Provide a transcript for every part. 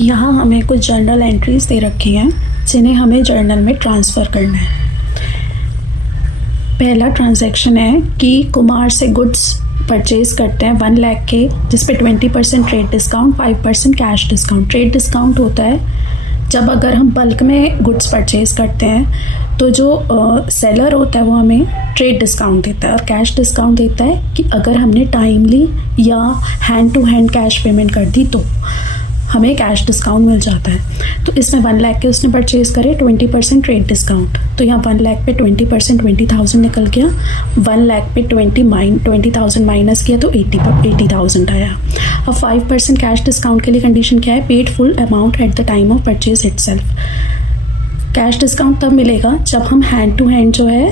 यहाँ हमें कुछ जर्नल एंट्रीज दे रखी हैं जिन्हें हमें जर्नल में ट्रांसफ़र करना है। पहला ट्रांजैक्शन है कि कुमार से गुड्स परचेज़ करते हैं 1 लाख के, जिस पे 20% trade discount, 5% cash discount. Trade discount होता है जब अगर हम बल्क में गुड्स परचेज़ करते हैं तो जो सेलर होता है वो हमें ट्रेड डिस्काउंट देता है, और कैश डिस्काउंट देता है कि अगर हमने टाइमली या hand to hand cash payment कर दी तो हमें कैश डिस्काउंट मिल जाता है। तो इसमें 1 लाख के उसने परचेज़ करे, 20% ट्रेड डिस्काउंट, तो यहाँ 1 लाख पे 20% 20,000 निकल गया। 1 लाख पे 20,000 माइनस किया तो 80,000 आया। अब 5% कैश डिस्काउंट के लिए कंडीशन क्या है? Paid full amount at the time of purchase itself. Cash discount तब मिलेगा जब हम हैंड टू हैंड जो है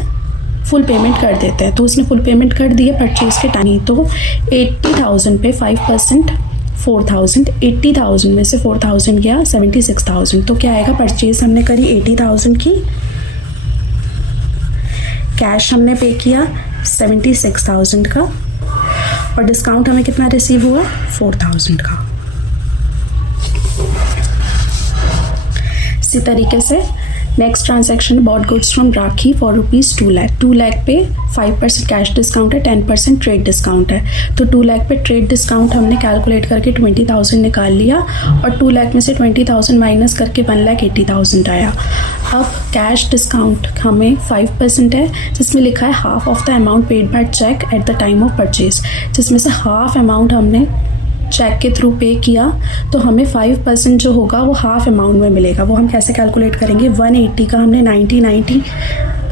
फुल पेमेंट कर देते हैं। तो उसने फुल पेमेंट कर दी है परचेज़ के टाइम, तो 80,000 पे 5% 4,000, 80,000 में से 4,000 गया 76,000। तो क्या आएगा? परचेज हमने करी 80,000 की, कैश हमने पे किया 76,000 का, और डिस्काउंट हमें कितना रिसीव हुआ? 4,000 का। इसी तरीके से next transaction bought goods from rakhi for ₹2 lakh. 2 lakh पे 5% कैश डिस्काउंट है, 10% ट्रेड डिस्काउंट है। तो 2 लाख पे ट्रेड डिस्काउंट हमने कैलकुलेट करके 20,000 निकाल लिया, और 2 लाख में से 20,000 माइनस करके 1,80,000 आया। अब कैश डिस्काउंट हमें 5% है, जिसमें लिखा है half of the amount paid by cheque at the time of purchase, जिसमें से हाफ अमाउंट हमने चेक के थ्रू पे किया, तो हमें 5% जो होगा वो हाफ अमाउंट में मिलेगा। वो हम कैसे कैलकुलेट करेंगे? 180 का हमने 90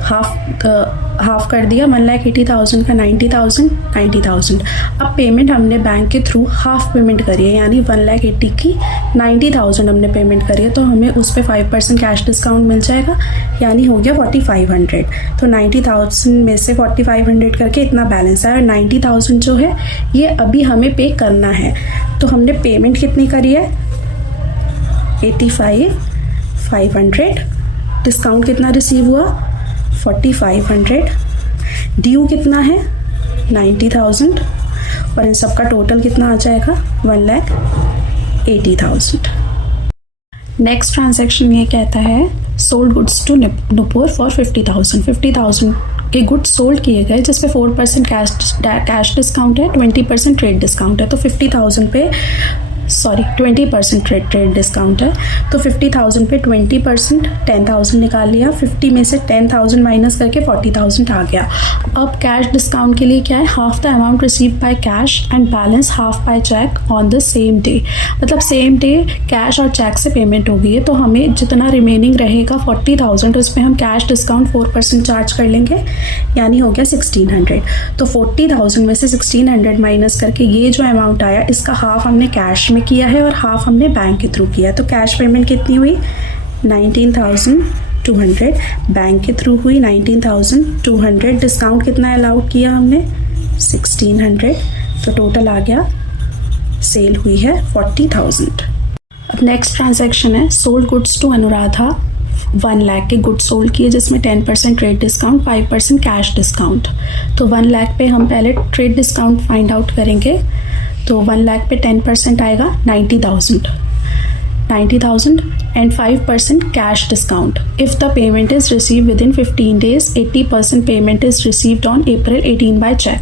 हाफ कर दिया, 1,80,000 का 90,000। अब पेमेंट हमने बैंक के थ्रू हाफ पेमेंट करी है, यानी 1,80,000 की 90,000 हमने पेमेंट करी है, तो हमें उस पर 5% कैश डिस्काउंट मिल जाएगा, यानी हो गया 4,500। तो 90,000 में से 4,500 करके इतना बैलेंस है, और 90,000 जो है ये अभी हमें पे करना है। तो हमने पेमेंट कितनी करी है? 85,500। डिस्काउंट कितना रिसीव हुआ? 4,500। ड्यू कितना है? 90,000, और इन सब का टोटल कितना आ जाएगा? 1,80,000। नेक्स्ट ट्रांजैक्शन ये कहता है sold goods to Nupur for 50,000। 50,000 के गुड्स सोल्ड किए गए, जिसपे 4% कैश डिस्काउंट है, 20% ट्रेड डिस्काउंट है। तो 50,000 पे 20% ट्रेड डिस्काउंट है, तो 50,000 पे 20% 10,000 निकाल लिया। 50 में से 10,000 माइनस करके 40,000 आ गया। अब कैश डिस्काउंट के लिए क्या है? Half the amount receive by cash and balance half by cheque on the same day. मतलब सेम डे कैश और चेक से पेमेंट हो गई है, तो हमें जितना रिमेनिंग रहेगा 40,000, उस पर हम कैश डिस्काउंट 4% चार्ज कर लेंगे, यानी हो गया 1,600। तो 40,000 में से 1,600 माइनस करके ये जो अमाउंट आया, इसका हाफ हमने कैश में किया है और हाफ हमने बैंक के थ्रू किया है। तो कैश पेमेंट कितनी हुई? 19,200। बैंक के थ्रू हुई 19,200। डिस्काउंट कितना अलाउड किया हमने? 1,600। तो टोटल आ गया, सेल हुई है 40,000। अब नेक्स्ट ट्रांजैक्शन है sold goods to Anuradha. 1 lakh के गुड्स सोल्ड किए, जिसमें 10% ट्रेड डिस्काउंट, 5% कैश डिस्काउंट। तो 1 लाख पे हम पहले ट्रेड डिस्काउंट फाइंड आउट करेंगे। तो 1 लाख पे 10% आएगा 90,000 and 5% cash discount. If the payment is receive within 15 days, 80% payment is received on April 18 by cheque.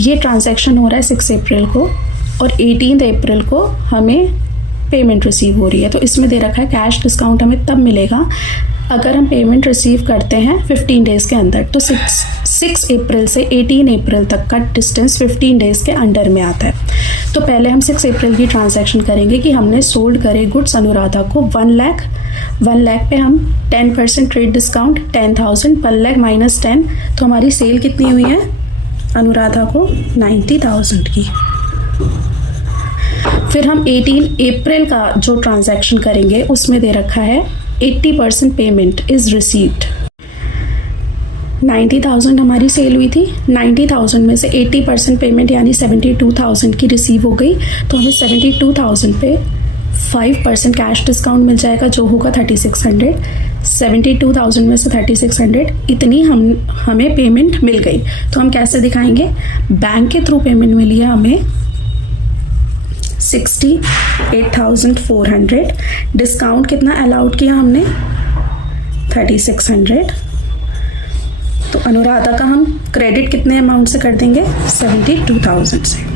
ये ट्रांजैक्शन हो रहा है 6 अप्रैल को, और 18 अप्रैल को हमें पेमेंट रिसीव हो रही है। तो इसमें दे रखा है कैश डिस्काउंट हमें तब मिलेगा अगर हम पेमेंट रिसीव करते हैं 15 डेज़ के अंदर। तो 6 अप्रैल से 18 अप्रैल तक का डिस्टेंस 15 डेज़ के अंडर में आता है। तो पहले हम 6 अप्रैल की ट्रांजैक्शन करेंगे कि हमने सोल्ड करे गुड्स अनुराधा को 1 लाख। 1 लाख पे हम 10% ट्रेड डिस्काउंट 10,000, 1 लाख माइनस 10, तो हमारी सेल कितनी हुई है अनुराधा को? 90,000 की। फिर हम 18 अप्रैल का जो ट्रांजैक्शन करेंगे उसमें दे रखा है 80% पेमेंट इज़ रिसीव्ड। 90,000 हमारी सेल हुई थी, 90,000 में से 80% पेमेंट यानी 72,000 की रिसीव हो गई। तो हमें 72,000 पे 5% कैश डिस्काउंट मिल जाएगा, जो होगा 3,600। 72,000 में से 3,600, इतनी हमें पेमेंट मिल गई। तो हम कैसे दिखाएंगे? बैंक के थ्रू पेमेंट मिली है हमें 68,400। डिस्काउंट कितना अलाउड किया हमने? 3,600। तो अनुराधा का हम क्रेडिट कितने अमाउंट से कर देंगे? 72,000 से।